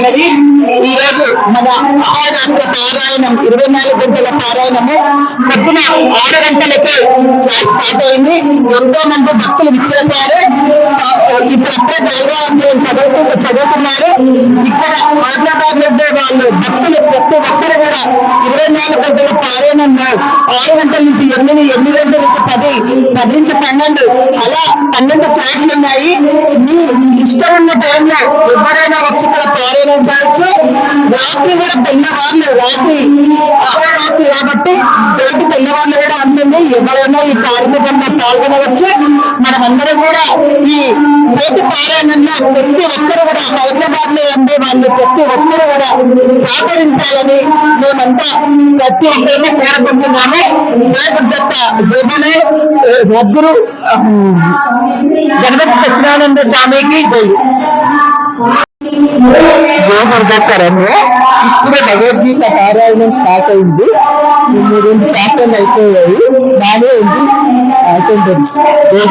Benedict. పారాయణం ఇరవై నాలుగు గంటల పారాయణము. పొద్దున ఆరు గంటలకే స్టార్ట్ అయింది. ఎంతో మంది భక్తులు విచ్చేశారు. ఇప్పుడు అప్పుడే చదువుతూ చదువుతున్నారు. ఇక్కడ హైదరాబాద్లో వాళ్ళు భక్తులు ప్రతి ఒక్కరు కూడా ఇరవై నాలుగు గంటల పారాయణంలో ఆరు గంటల నుంచి ఎనిమిది ఎనిమిది గంటల నుంచి పది పది నుంచి పన్నెండు అలా పన్నెండు ఫ్లాట్లు ఉన్నాయి. మీ ఇష్టం ఉన్న టైంలో ఎవరైనా వచ్చి ఇక్కడ పారాయణం చేయొచ్చు. రాత్రి కూడా తెల్లవాళ్ళు రాత్రి అహోరాత్రి కాబట్టి బయట పిల్లవాళ్ళు కూడా అంటుంది ఎవరైనా ఈ కార్యక్రమంలో పాల్గొనవచ్చు. మనమందరం కూడా ఈ బయట పారాయణంలో ప్రతి ఒక్కరు కూడా హైదరాబాద్లో ఉండే వాళ్ళు ప్రతి ఒక్కరు కూడా సహకరించాలని మేమంతా ప్రతి ఒక్కరిని కోరుకుంటున్నాము. జయగుర్దత్త గురుదత్త జయమనే గణపతి సత్యనారాయణ స్వామికి జై. జయ గురుదత్తారంలో ఇప్పుడు భగవద్గీత పారాయణం స్టార్ట్ అయింది. ఈ రెండు చాప్టర్లు అయిపోయాయి. నానే ఉంది అటెండెన్స్ జయ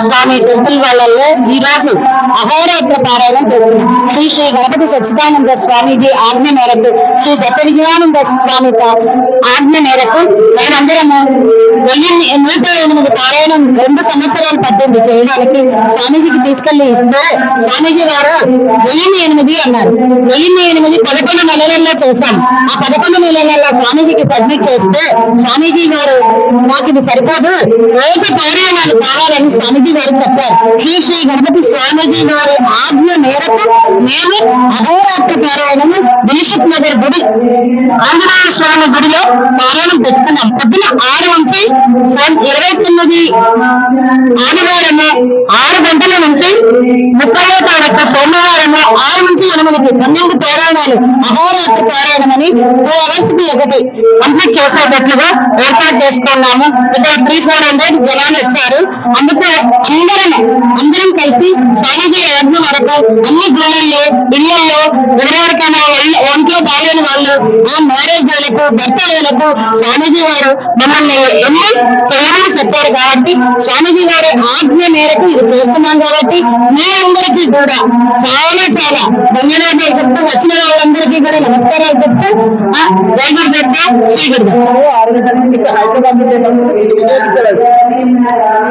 స్వామి టెంపుల్ వాళ్ళలో ఈ రోజు అహోరాత్ర పారాయణం చేస్తున్నాం. శ్రీ శ్రీ గణపతి సచ్చిదానంద స్వామీజీ ఆజ్ఞ మేరకు శ్రీ దత్త విజయానంద స్వామి ఆజ్ఞ మేరకు మేమందరము వెయ్యి ఎనిమిది పారాయణం రెండు సంవత్సరాలు పట్టింది చేయడానికి? స్వామీజీకి తీసుకెళ్ళి ఇస్తే స్వామీజీ గారు వెయ్యి ఎనిమిది అన్నారు. వెయ్యి ఎనిమిది పదకొండు నెలలలో చేశాం. ఆ పదకొండు నెలలలో స్వామీజీకి సబ్మిట్ చేస్తే స్వామీజీ గారు నాకు ఇది సరిపోదు రోజు పారాయణాలు కావాలని స్వామీజీ గారు చెప్పారు. శ్రీ శ్రీ గణపతి స్వామీజీ గారి ఆజ్ఞ మేరకు మేము అహోరాత్రి పారాయణము దిల్షుక్ నగర్ గుడి ఆంజనేయ స్వామి గుడిలో పారాయణం పెట్టుకున్నాం. పొద్దున ఆరు నుంచి ఇరవై తొమ్మిది ఆదివారము ఆరు గంటల నుంచి ముప్పై తారీఖు సోమవారము ఆరు నుంచి ఎనిమిదికి పన్నెండు పారాయణాలు అహోరాత్రి పారాయణం అని టూ అవర్స్కి ఒకటి కంప్లీట్ చేసేటట్లుగా ఏర్పాటు చేసుకున్నాము. ఇక్కడ త్రీ ఫోర్ హండ్రెడ్ జనాలు వచ్చారు. అందుకు అందరం అందరం కలిసి స్వామీజీ ఆజ్ఞ వరకు అన్ని గుళ్ళల్లో ఇళ్ళలో ఎవరెవరికైనా ఒంట్లో బాలేని వాళ్ళు ఆ మ్యారేజ్ వాళ్ళకు బర్త్డేలకు స్వామీజీ వారు మమ్మల్ని ఎన్ని చేయమని చెప్పారు కాబట్టి స్వామిజీ గారి ఆజ్ఞ మేరకు ఇది చేస్తున్నాం కాబట్టి మీ అందరికీ కూడా చాలా చాలా ధన్యవాదాలు చెప్తూ వచ్చిన వాళ్ళందరికీ కూడా నమస్కారాలు చెప్తూ ఆ, జై గురుదత్త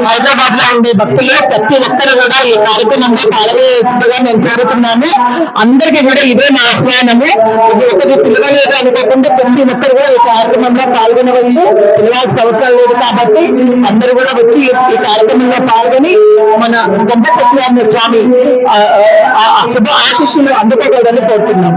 హైదరాబాద్లో ఉండే భక్తులు ప్రతి ఒక్కరు కూడా ఈ కార్యక్రమంలో పాల్గొనేట్టుగా నేను కోరుతున్నాను అందరికీ కూడా ఇదే నా ఆహ్వానము. ఇది ఒకటి పిలవలేదు అనుకోకుండా ప్రతి ఒక్కరు కూడా ఈ కార్యక్రమంలో పాల్గొనవచ్చు. పిలవాల్సిన అవసరం లేదు కాబట్టి అందరూ కూడా వచ్చి ఈ- కార్యక్రమంలో పాల్గొని మన గొప్ప స్వామి ఆ, ఆ శుభ ఆశీస్సులు అందుకోగలని కోరుతున్నాం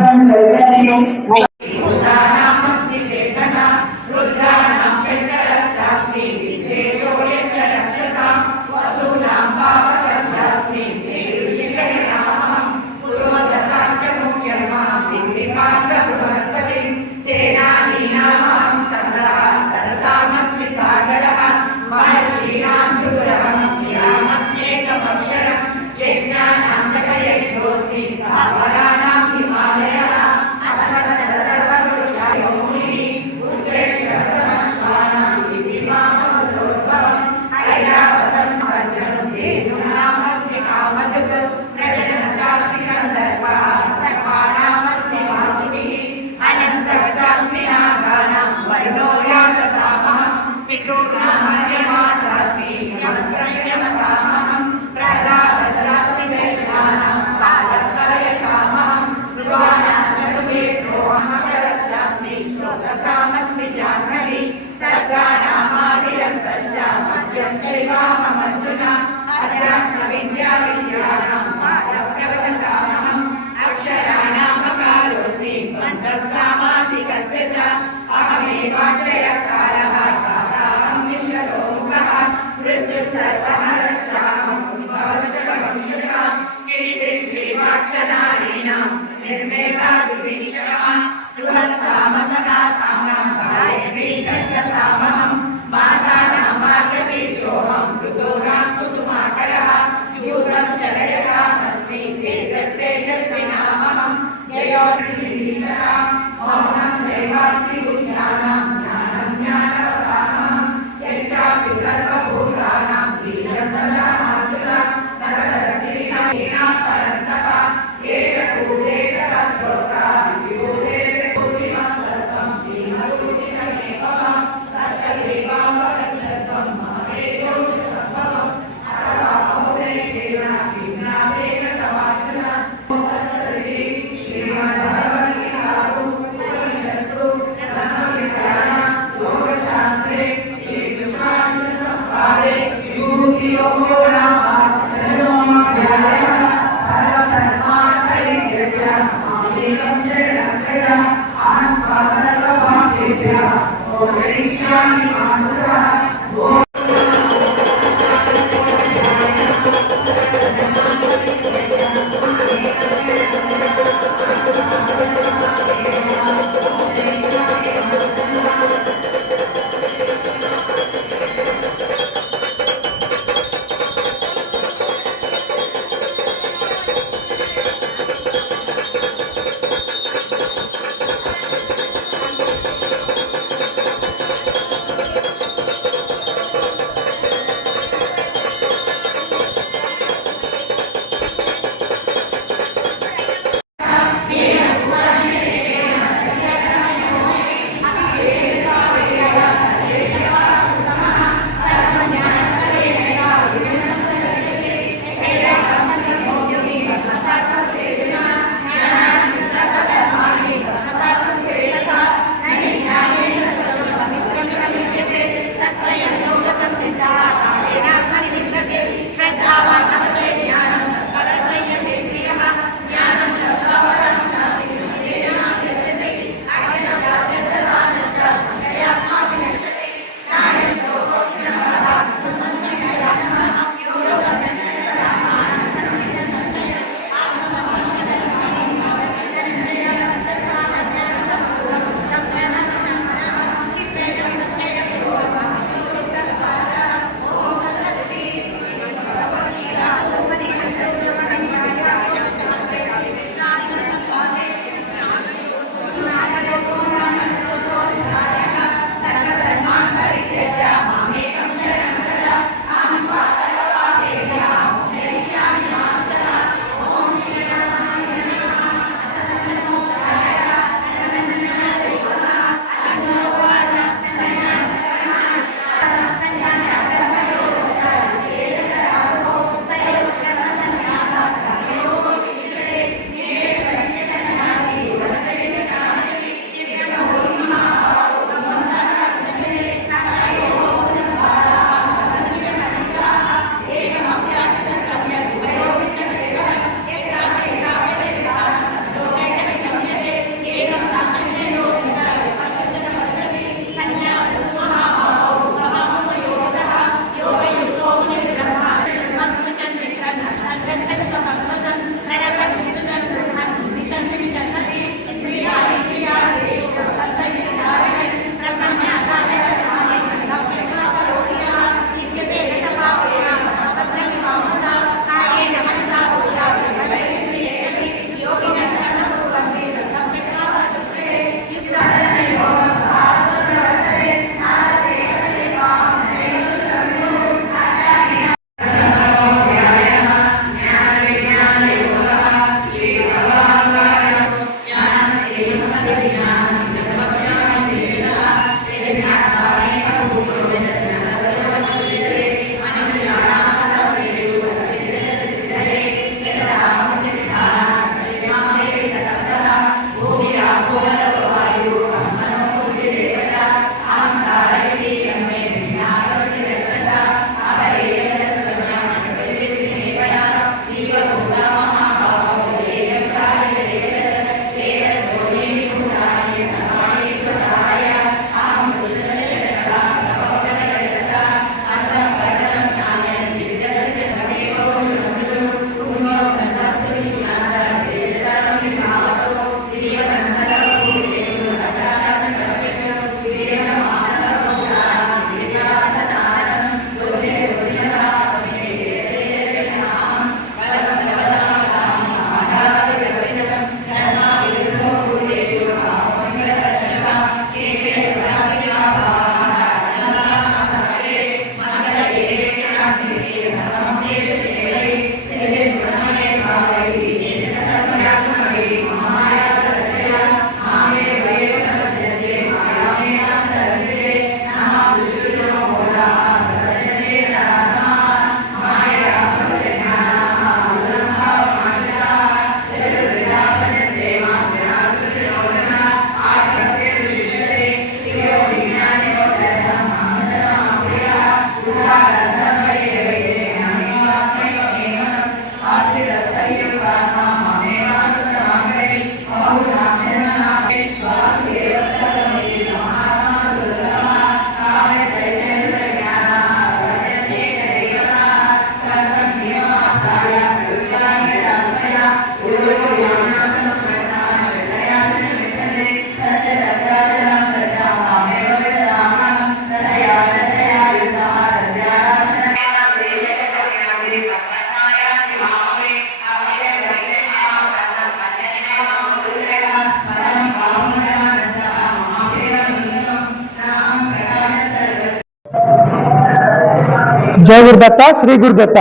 జయ గురుదత్త శ్రీ గురుదత్త.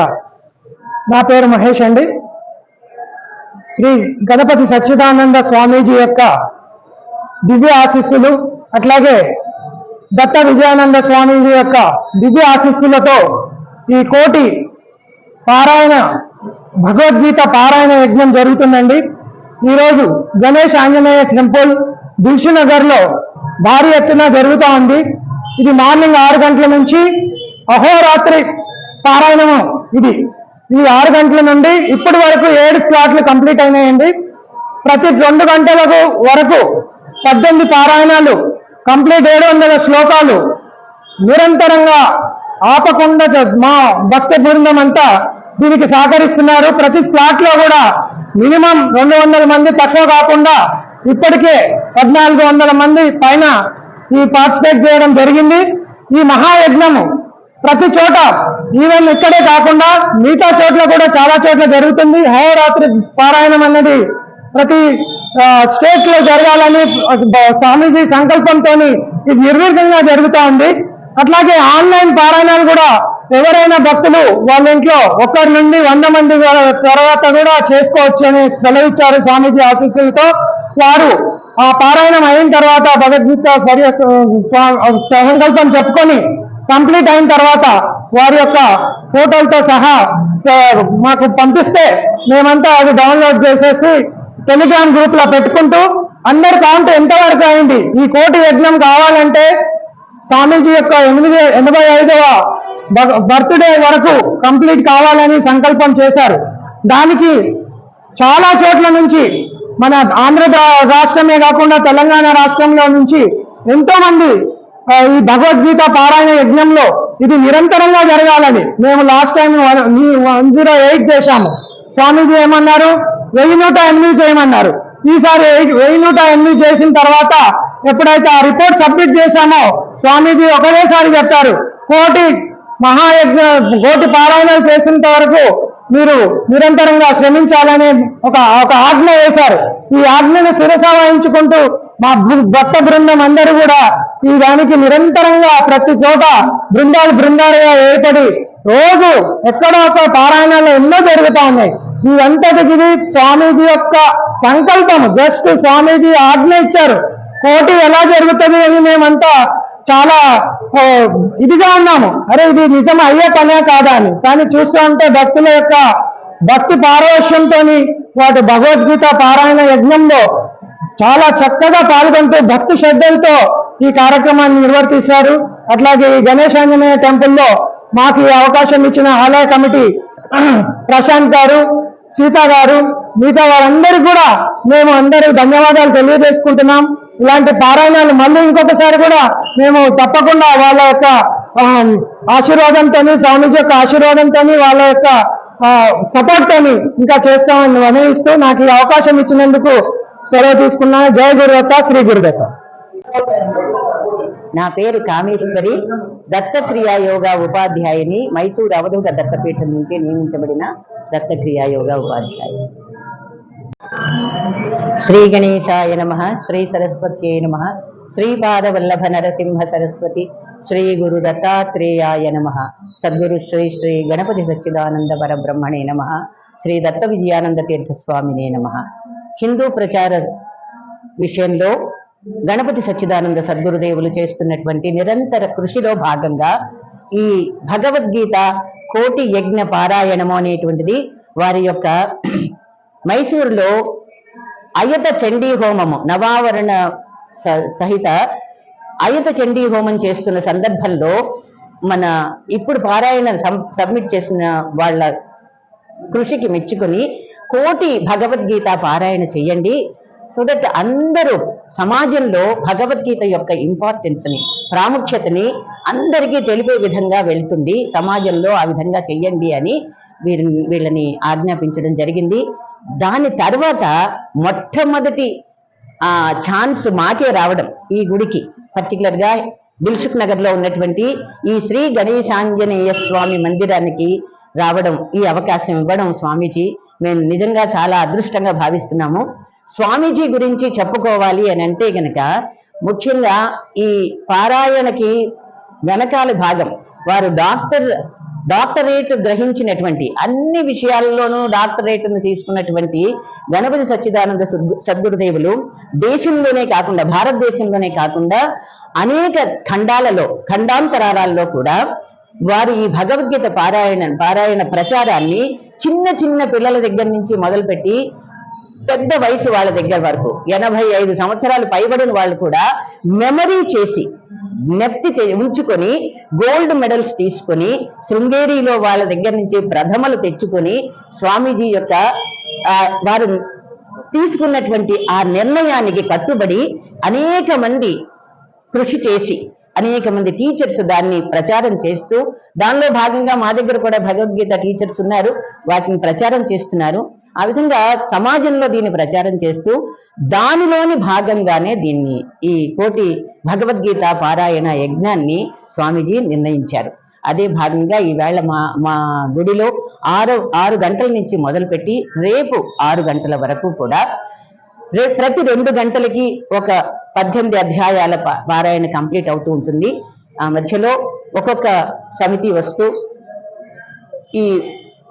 నా పేరు మహేష్ అండి. శ్రీ గణపతి సచ్చిదానంద స్వామీజీ యొక్క దివ్య ఆశీస్సులు అట్లాగే దత్త విజయానంద స్వామీజీ యొక్క దివ్య ఆశీస్సులతో ఈ కోటి పారాయణ భగవద్గీత పారాయణ యజ్ఞం జరుగుతుందండి. ఈరోజు గణేష్ ఆంజనేయ టెంపుల్ దిల్షునగర్లో భారీ ఎత్తున జరుగుతూ ఉంది. ఇది మార్నింగ్ ఆరు గంటల నుంచి అహోరాత్రి పారాయణము ఇది. ఈ ఆరు గంటల నుండి ఇప్పటి వరకు ఏడు స్లాట్లు కంప్లీట్ అయినాయండి. ప్రతి రెండు గంటలకు వరకు పద్దెనిమిది పారాయణాలు కంప్లీట్ ఏడు వందల శ్లోకాలు నిరంతరంగా ఆపకుండా మా భక్త బృందం అంతా దీనికి సహకరిస్తున్నారు. ప్రతి స్లాట్లో కూడా మినిమం రెండు వందల మంది తక్కువ కాకుండా ఇప్పటికే పద్నాలుగు వందల మంది పైన ఈ పార్టిసిపేట్ చేయడం జరిగింది. ఈ మహాయజ్ఞము ప్రతి చోట ఈవెన్ ఇక్కడే కాకుండా మిగతా చోట్ల కూడా చాలా చోట్ల జరుగుతుంది. హోరాత్రి పారాయణం అన్నది ప్రతి స్టేట్లో జరగాలని స్వామీజీ సంకల్పంతో ఇది నిర్విఘ్నంగా జరుగుతూ ఉంది. అట్లాగే ఆన్లైన్ పారాయణాలు కూడా ఎవరైనా భక్తులు వాళ్ళ ఇంట్లో ఒక్కరి నుండి వంద మంది తర్వాత కూడా చేసుకోవచ్చు అని సెలవిచ్చారు స్వామీజీ ఆశీస్సులతో. వారు ఆ పారాయణం అయిన తర్వాత భగవద్గీత సంకల్పం చెప్పుకొని కంప్లీట్ అయిన తర్వాత వారి యొక్క ఫోటోలతో సహా మాకు పంపిస్తే మేమంతా అది డౌన్లోడ్ చేసేసి టెలిగ్రామ్ గ్రూప్లో పెట్టుకుంటూ అందరి కౌంట్ ఎంతవరకు అయింది? ఈ కోటి యజ్ఞం కావాలంటే స్వామీజీ యొక్క ఎనిమిది ఎనభై ఐదవ బర్త్డే వరకు కంప్లీట్ కావాలని సంకల్పం చేశారు. దానికి చాలా చోట్ల నుంచి మన ఆంధ్ర రాష్ట్రమే కాకుండా తెలంగాణ రాష్ట్రంలో నుంచి ఎంతో మంది ఈ భగవద్గీత పారాయణ యజ్ఞంలో ఇది నిరంతరంగా జరగాలని మేము last time one zero eight చేశాము. స్వామీజీ ఏమన్నారు? వెయ్యి నూట ఎనిమిది చేయమన్నారు. ఈసారి వెయ్యి నూట ఎనిమిది చేసిన తర్వాత ఎప్పుడైతే ఆ రిపోర్ట్ సబ్మిట్ చేశామో స్వామీజీ ఒకటేసారి చెప్పారు కోటి మహాయజ్ఞ కోటి పారాయణాలు చేసినంత వరకు మీరు నిరంతరంగా శ్రమించాలని ఒక ఒక ఆజ్ఞ వేశారు. ఈ ఆజ్ఞను శిరస వహించుకుంటూ మా భక్త బృందం అందరూ కూడా ఈ దానికి నిరంతరంగా ప్రతి చోట బృందాలు బృందాలుగా ఏర్పడి రోజు ఎక్కడో ఒక పారాయణాలు ఎన్నో జరుగుతా ఉన్నాయి. ఇదంతటికి స్వామీజీ యొక్క సంకల్పం జస్ట్ స్వామీజీ ఆజ్ఞ ఇచ్చారు. కోటి ఎలా జరుగుతుంది అని మేమంతా చాలా ఇదిగా ఉన్నాము. అరే ఇది నిజం అయ్యే పనే కాదా అని. కానీ చూస్తూ ఉంటే భక్తుల యొక్క భక్తి పారవశ్యంతో వాటి భగవద్గీత పారాయణ యజ్ఞంలో చాలా చక్కగా పాల్గొంటూ భక్తి శ్రద్ధలతో ఈ కార్యక్రమాన్ని నిర్వర్తిస్తారు. అట్లాగే ఈ గణేష్ ఆంజనేయ టెంపుల్లో మాకు ఈ అవకాశం ఇచ్చిన ఆలయ కమిటీ ప్రశాంత్ గారు సీత గారు మిగతా వారందరికీ కూడా మేము అందరూ ధన్యవాదాలు తెలియజేసుకుంటున్నాం. ఇలాంటి పారాయణాలు మళ్ళీ ఇంకొకసారి కూడా మేము తప్పకుండా వాళ్ళ యొక్క ఆ, ఆశీర్వాదంతో స్వామీజీ యొక్క ఆశీర్వాదంతో వాళ్ళ యొక్క సపోర్ట్ తోని ఇంకా చేస్తామని వినయిస్తూ నాకు ఈ అవకాశం ఇచ్చినందుకు సెలవు తీసుకున్నాను జయ గురుదత్త శ్రీ గురుదత్త. నా పేరు కామేశ్వరి దత్తక్రియా యోగా ఉపాధ్యాయుని మైసూరు అవధూత దత్తపీఠం నుంచి నియమించబడిన దత్తక్రియా యోగా ఉపాధ్యాయుని శ్రీ గణేశాయ నమ శ్రీ సరస్వత్యై నమ శ్రీపాదవల్లభ నరసింహ సరస్వతి శ్రీ గురు దత్తాత్రేయాయ నమ సద్గురు శ్రీ శ్రీ గణపతి సచ్చిదానంద పరబ్రహ్మణే నమ శ్రీ దత్త విజయానంద తీర్థ స్వామినే నమ. హిందూ ప్రచార విషయంలో గణపతి సచ్చిదానంద సద్గురుదేవులు చేస్తున్నటువంటి నిరంతర కృషిలో భాగంగా ఈ భగవద్గీత కోటి యజ్ఞ పారాయణము అనేటువంటిది వారి యొక్క మైసూరులో అయత చండీ హోమము నవావరణ స- సహిత అయత చండీ హోమం చేస్తున్న సందర్భంలో మన ఇప్పుడు పారాయణ సబ్మిట్ చేసిన వాళ్ళ కృషికి మెచ్చుకొని కోటి భగవద్గీత పారాయణ చెయ్యండి సో దట్ అందరూ సమాజంలో భగవద్గీత యొక్క ఇంపార్టెన్స్ని ప్రాముఖ్యతని అందరికీ తెలిపే విధంగా వెళ్తుంది. సమాజంలో ఆ విధంగా చెయ్యండి అని వీరిని వీళ్ళని ఆజ్ఞాపించడం జరిగింది. దాని తర్వాత మొట్టమొదటి ఛాన్స్ మాకే రావడం ఈ గుడికి. పర్టికులర్గా దిల్సుఖ్ నగర్లో ఉన్నటువంటి ఈ శ్రీ గణేశాంజనేయ స్వామి మందిరానికి రావడం ఈ అవకాశం ఇవ్వడం స్వామీజీ. మేము నిజంగా చాలా అదృష్టంగా భావిస్తున్నాము. స్వామీజీ గురించి చెప్పుకోవాలి అని అంటే గనక ముఖ్యంగా ఈ పారాయణకి వెనకాల భాగం వారు డాక్టర్ డాక్టరేట్ గ్రహించినటువంటి అన్ని విషయాల్లోనూ డాక్టరేట్ను తీసుకున్నటువంటి గణపతి సచ్చిదానంద సద్గురుదేవులు దేశంలోనే కాకుండా భారతదేశంలోనే కాకుండా అనేక ఖండాలలో ఖండాంతరాలలో కూడా వారు ఈ భగవద్గీత పారాయణ పారాయణ ప్రచారాన్ని చిన్న చిన్న పిల్లల దగ్గర నుంచి మొదలుపెట్టి పెద్ద వయసు వాళ్ళ దగ్గర వరకు ఎనభై ఐదు సంవత్సరాలు పైబడిన వాళ్ళు కూడా మెమరీ చేసి నెత్తి ఉంచుకొని గోల్డ్ మెడల్స్ తీసుకొని శృంగేరిలో వాళ్ళ దగ్గర నుంచి ప్రథమలు తెచ్చుకొని స్వామీజీ యొక్క వారు తీసుకున్నటువంటి ఆ నిర్ణయానికి కట్టుబడి అనేక మంది కృషి చేసి అనేక మంది టీచర్స్ దాన్ని ప్రచారం చేస్తూ దానిలో భాగంగా మా దగ్గర కూడా భగవద్గీత టీచర్స్ ఉన్నారు వాటిని ప్రచారం చేస్తున్నారు. ఆ విధంగా సమాజంలో దీన్ని ప్రచారం చేస్తూ దానిలోని భాగంగానే దీన్ని ఈ కోటి భగవద్గీత పారాయణ యజ్ఞాన్ని స్వామీజీ నిర్ణయించారు. అదే భాగంగా ఈవేళ మా మా గుడిలో ఆరు ఆరు గంటల నుంచి మొదలుపెట్టి రేపు ఆరు గంటల వరకు కూడా రేపు ప్రతి రెండు గంటలకి ఒక పద్దెనిమిది అధ్యాయాల పారాయణ కంప్లీట్ అవుతూ ఉంటుంది. ఆ మధ్యలో ఒక్కొక్క సమితి వస్తూ ఈ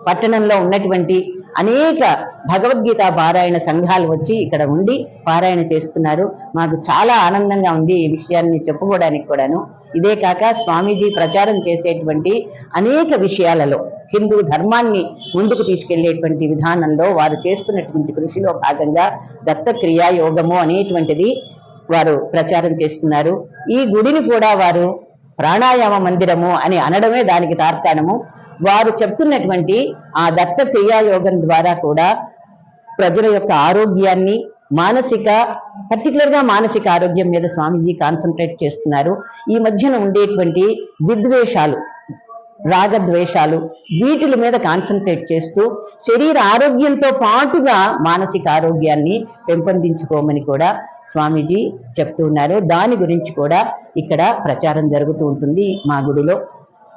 పట్టణంలో ఉన్నటువంటి అనేక భగవద్గీత పారాయణ సంఘాలు వచ్చి ఇక్కడ ఉండి పారాయణ చేస్తున్నారు. మాకు చాలా ఆనందంగా ఉంది ఈ విషయాన్ని చెప్పుకోవడానికి కూడాను. ఇదే కాక స్వామీజీ ప్రచారం చేసేటువంటి అనేక విషయాలలో హిందూ ధర్మాన్ని ముందుకు తీసుకెళ్ళేటువంటి విధానంలో వారు చేస్తున్నటువంటి కృషిలో భాగంగా దత్తక్రియ యోగము అనేటువంటిది వారు ప్రచారం చేస్తున్నారు. ఈ గుడిని కూడా వారు ప్రాణాయామ మందిరము అని అనడమే దానికి తార్కాణము. వారు చెప్తున్నటువంటి ఆ దత్త క్రియాయోగం ద్వారా కూడా ప్రజల యొక్క ఆరోగ్యాన్ని మానసిక పర్టికులర్గా మానసిక ఆరోగ్యం మీద స్వామీజీ కాన్సన్ట్రేట్ చేస్తున్నారు. ఈ మధ్యన ఉండేటువంటి విద్వేషాలు రాగద్వేషాలు వీటిల మీద కాన్సన్ట్రేట్ చేస్తూ శరీర ఆరోగ్యంతో పాటుగా మానసిక ఆరోగ్యాన్ని పెంపొందించుకోమని కూడా స్వామీజీ చెప్తూ ఉన్నారు. దాని గురించి కూడా ఇక్కడ ప్రచారం జరుగుతూ ఉంటుంది మా గుడిలో.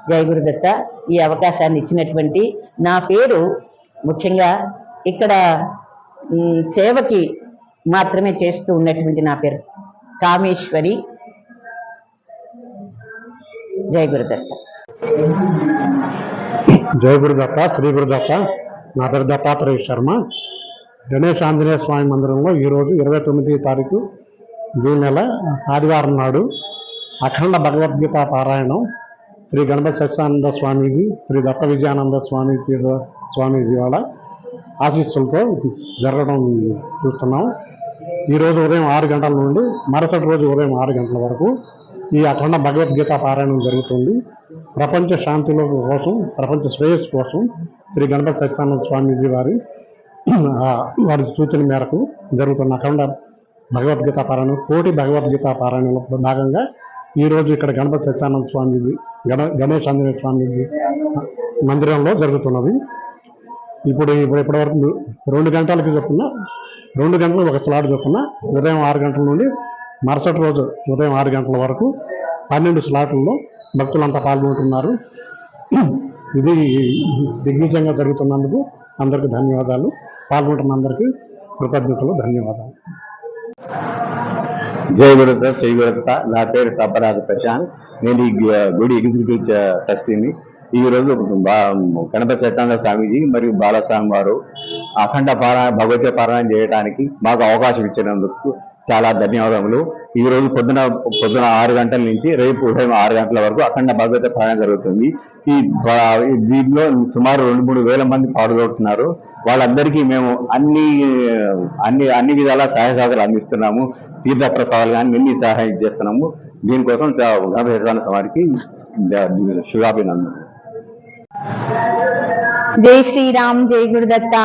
జయగురుదత్త ఈ అవకాశాన్ని ఇచ్చినటువంటి నా పేరు ముఖ్యంగా ఇక్కడ సేవకి మాత్రమే చేస్తూ ఉన్నటువంటి నా పేరు కామేశ్వరి. జయగురుదత్త జయ గురుదత్త శ్రీ గురుదత్త నా పేరు దత్తాత్రేయ శర్మ. గణేష్ ఆంజనేయ స్వామి మందిరంలో ఈరోజు ఇరవై తొమ్మిది తారీఖు జూన్ నెల ఆదివారం నాడు అఖండ భగవద్గీత పారాయణం శ్రీ గణపతి సత్యానంద స్వామీజీ శ్రీ దత్త విజయానంద స్వామి తీర్థ స్వామీజీ వాళ్ళ ఆశీస్సులతో జరగడం చూస్తున్నాం. ఈరోజు ఉదయం ఆరు గంటల నుండి మరుసటి రోజు ఉదయం ఆరు గంటల వరకు ఈ అఖండ భగవద్గీత పారాయణం జరుగుతుంది. ప్రపంచ శాంతుల కోసం ప్రపంచ శ్రేయస్సు కోసం శ్రీ గణపతి సత్యానంద స్వామీజీ వారి వారి సూచన మేరకు జరుగుతున్న అఖండ భగవద్గీత పారాయణం కోటి భగవద్గీత పారాయణంలో భాగంగా ఈరోజు ఇక్కడ గణపతి సత్యానంద స్వామీజీ గణ గణేష్ ఆంజనేయ స్వామీజీ మందిరంలో జరుగుతున్నది. ఇప్పుడు ఇప్పుడు ఇప్పటివరకు రెండు గంటలకి చొప్పున రెండు గంటలు ఒక స్లాట్ చొప్పున ఉదయం ఆరు గంటల నుండి మరుసటి రోజు ఉదయం ఆరు గంటల వరకు పన్నెండు స్లాట్లలో భక్తులంతా పాల్గొంటున్నారు. ఇది దిగ్విజయంగా జరుగుతున్నందుకు అందరికీ ధన్యవాదాలు. పాల్గొంటున్న అందరికీ కృతజ్ఞతలు ధన్యవాదాలు. జై గురుత శ్రీ గురుత నా పేరు సబ్బరాజు ప్రశాంత్. నేను ఈ గుడి ఎగ్జిక్యూటివ్ ట్రస్టీని. ఈ రోజు బా- గణపతి సత్యానంద స్వామీజీ మరియు బాలస్వామి వారు అఖండ పారాయణ భగవద్గీత పారాయణ చేయడానికి మాకు అవకాశం ఇచ్చినందుకు చాలా ధన్యవాదములు. ఈ రోజు పొద్దున పొద్దున ఆరు గంటల నుంచి రేపు ఉదయం ఆరు గంటల వరకు అఖండ భగవత పారాయణ జరుగుతుంది. ఈ దీనిలో సుమారు రెండు మూడు వేల మంది పాల్గొంటున్నారు. వాళ్ళందరికీ మేము అన్ని అన్ని అన్ని విధాల సహాయ సహకారాలు అందిస్తున్నాము. తీర్థ ప్రసాదాలు కానీ అన్ని సహాయం చేస్తున్నాము. దీనికోసం గణపతి సత్యానంద వారికి శుభాభినందనలు. జై శ్రీరామ్ జై గురుదత్త.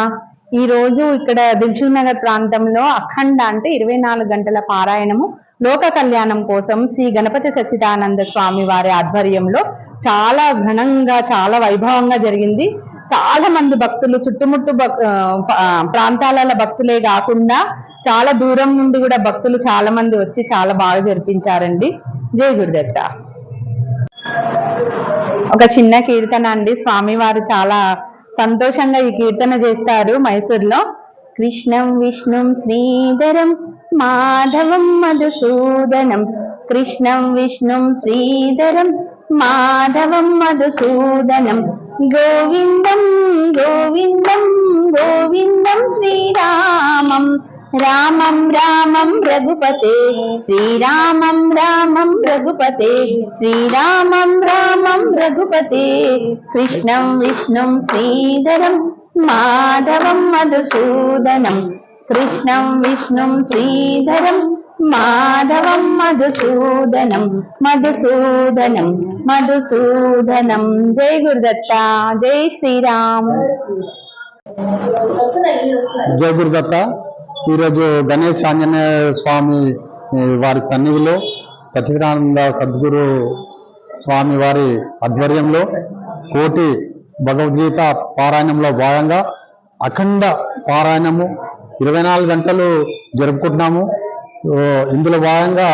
ఈ రోజు ఇక్కడ దిల్షుక్ నగర్ ప్రాంతంలో అఖండ అంటే ఇరవై నాలుగు గంటల పారాయణము లోక కళ్యాణం కోసం శ్రీ గణపతి సచ్చిదానంద స్వామి వారి ఆధ్వర్యంలో చాలా ఘనంగా చాలా వైభవంగా జరిగింది. చాలా మంది భక్తులు చుట్టుముట్టు భక్- ఆ, ప్రాంతాల భక్తులే కాకుండా చాలా దూరం నుండి కూడా భక్తులు చాలా మంది వచ్చి చాలా బాగా జరిపించారండి. జయ గురుదత్త. ఒక చిన్న కీర్తన అండి. స్వామివారు చాలా సంతోషంగా ఈ కీర్తన చేస్తారు మైసూర్లో. కృష్ణం విష్ణుం శ్రీధరం మాధవం మధుసూదనం. కృష్ణం విష్ణుం శ్రీధరం మాధవం మధుసూదనం. గోవిందం గోవిందం గోవిందం శ్రీరామం. రామం రామం రఘుపతే శ్రీరామం రామం రఘుపతే శ్రీరామం రామం రఘుపతే. కృష్ణం విష్ణుం శ్రీధరం మాధవం మధుసూదనం. కృష్ణం విష్ణుం శ్రీధరం మాధవం మధుసూదనం. మధుసూదనం మధుసూదనం. జై గురుదత్త జై శ్రీరామ్. జయ గురుదత్త. ఈరోజు గణేష్ ఆంజనేయ స్వామి వారి సన్నిధిలో సచిదానంద సద్గురు స్వామి వారి ఆధ్వర్యంలో కోటి భగవద్గీత పారాయణంలో భాగంగా అఖండ పారాయణము ఇరవై నాలుగు గంటలు జరుపుకుంటున్నాము. ఇందులో భాగంగా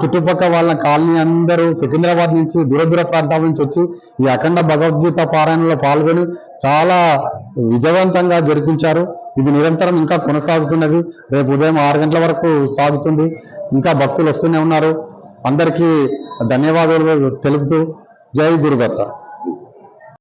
చుట్టుపక్కల వాళ్ళ కాలనీ అందరూ సికింద్రాబాద్ నుంచి దూర దూర ప్రాంతాల నుంచి వచ్చి ఈ అఖండ భగవద్గీత పారాయణలో పాల్గొని చాలా విజయవంతంగా జరిపించారు. ఇది నిరంతరం ఇంకా కొనసాగుతున్నది. రేపు ఉదయం ఆరు గంటల వరకు సాగుతుంది. ఇంకా భక్తులు వస్తూనే ఉన్నారు. అందరికీ ధన్యవాదాలు తెలుపుతూ జై గురుదత్త.